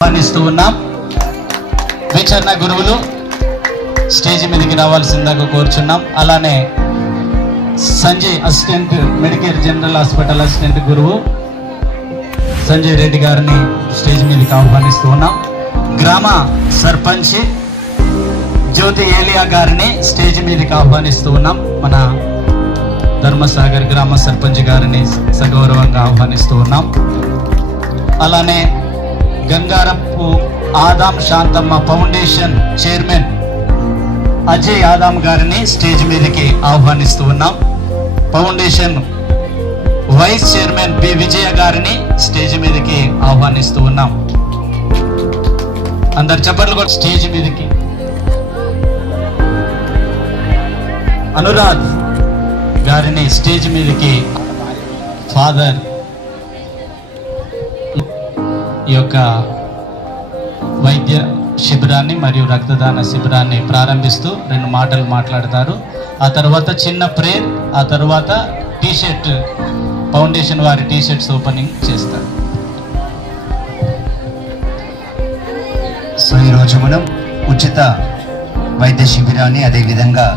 ఆహ్వానిస్తూ ఉన్నాం. విచరణ గురువులు స్టేజ్ మీదకి రావాల్సిందాగా కోరుచున్నాం. అలానే Sanjay assistant Medicare general hospital assistant గురువు సంజయ్ రెడ్డి గారిని స్టేజ్ మీదకి ఆహ్వానిస్తూ ఉన్నాం. గ్రామ సర్పంచ్ జ్యోతి ఏలియా గారిని స్టేజ్ మీదకి ఆహ్వానిస్తూ ఉన్నాం. మన ధర్మసాగర్ గ్రామ సర్పంచ్ గారిని సగౌరవంగా ఆహ్వానిస్తూ ఉన్నాం. అలానే గంగారపు ఆదాం శాంతమ్మ ఫౌండేషన్ చైర్మన్ అజయ్ ఆదాం గారిని స్టేజ్ మీదకి ఆహ్వానిస్తూ ఉన్నాం. ఫౌండేషన్ వైస్ చైర్మన్ బి విజయ గారిని స్టేజ్ మీదకి ఆహ్వానిస్తూ ఉన్నాం. అందరు చప్పట్లు కూడా స్టేజ్ మీదకి. అనురాగ్ గారిని స్టేజ్ మీదకి ఫాదర్ ఈ యొక్క వైద్య శిబిరాన్ని మరియు రక్తదాన శిబిరాన్ని ప్రారంభిస్తూ 2 మాటలు మాట్లాడతారు. ఆ తర్వాత చిన్న ప్రేయర్, ఆ తర్వాత టీషర్ట్ ఫౌండేషన్ వారి టీషర్ట్స్ ఓపెనింగ్ చేస్తారు. సో ఈరోజు మనం ఉచిత వైద్య శిబిరాన్ని అదేవిధంగా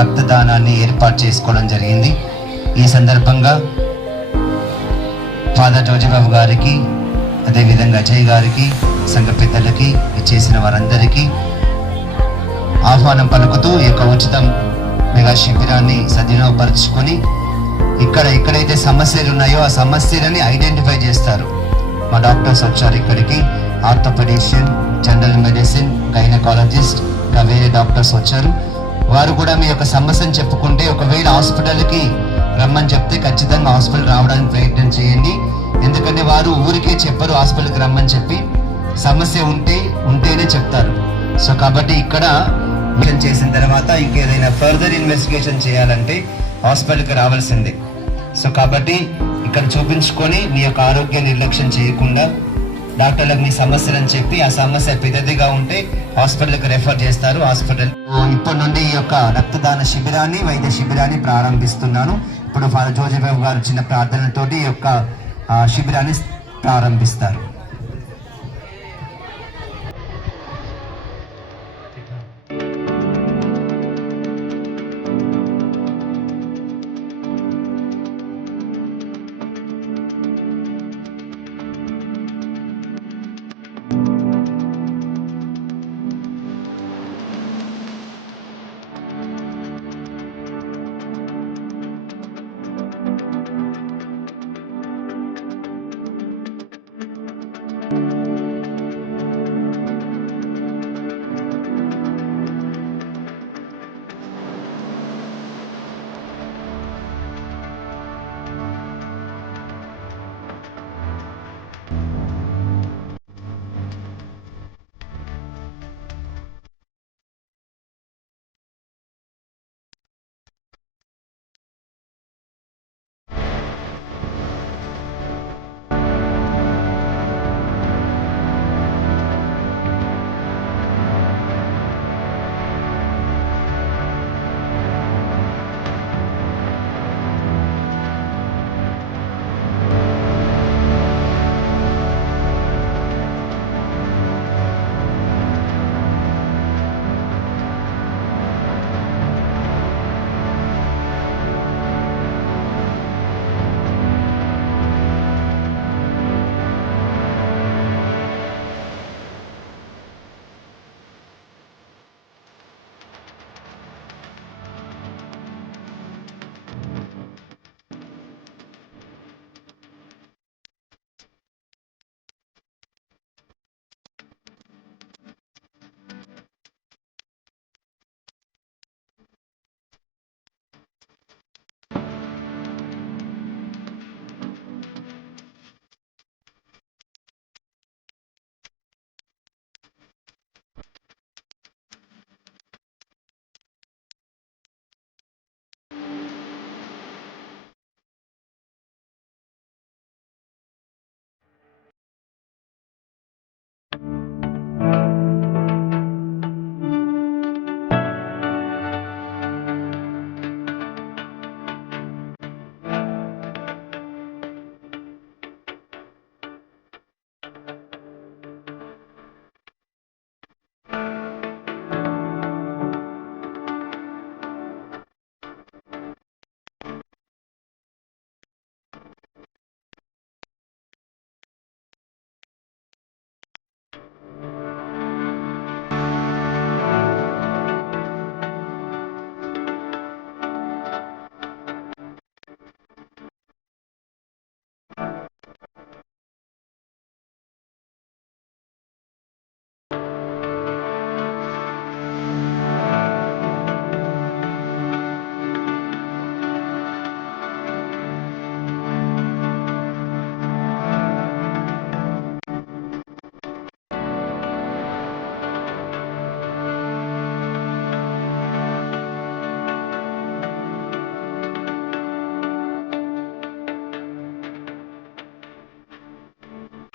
రక్తదానాన్ని ఏర్పాటు చేసుకోవడం జరిగింది. ఈ సందర్భంగా ఫాదర్ జోజబాబు గారికి అదేవిధంగా అజయ్ గారికి సంఘ పెద్దలకి ఇచ్చేసిన వారందరికీ ఆహ్వానం పలుకుతూ ఈ యొక్క ఉచిత మెగా శిబిరాన్ని సద్వినియోగపరుచుకొని ఎక్కడైతే సమస్యలు ఉన్నాయో ఆ సమస్యలని ఐడెంటిఫై చేస్తారు. మా డాక్టర్స్ వచ్చారు ఇక్కడికి, ఆర్థోపెడిషియన్, జనరల్ మెడిసిన్, గైనకాలజిస్ట్, ఇంకా వేరే డాక్టర్స్ వచ్చారు. వారు కూడా మీ యొక్క సమస్యను చెప్పుకుంటే ఒకవేళ హాస్పిటల్కి రమ్మని చెప్తే ఖచ్చితంగా హాస్పిటల్ రావడానికి ప్రయత్నం చేయండి. ఎందుకంటే వారు ఊరికే చెప్పరు హాస్పిటల్కి రమ్మని చెప్పి, సమస్య ఉంటేనే చెప్తారు. సో కాబట్టి ఇక్కడ చేసిన తర్వాత ఇంకేదైనా ఫర్దర్ ఇన్వెస్టిగేషన్ చేయాలంటే హాస్పిటల్కి రావాల్సిందే. సో కాబట్టి ఇక్కడ చూపించుకొని మీ యొక్క ఆరోగ్య నిర్లక్ష్యం చేయకుండా డాక్టర్లకు మీ సమస్యలని చెప్పి ఆ సమస్య పెద్దదిగా ఉంటే హాస్పిటల్కి రెఫర్ చేస్తారు. హాస్పిటల్ ఇప్పటి నుండి ఈ యొక్క రక్తదాన శిబిరాన్ని వైద్య శిబిరాన్ని ప్రారంభిస్తున్నాను. ఇప్పుడు ఫాదర్ జోజబాబు గారు చిన్న ప్రార్థనతోటి ఈ యొక్క శిబిరాన్ని ప్రారంభిస్తారు.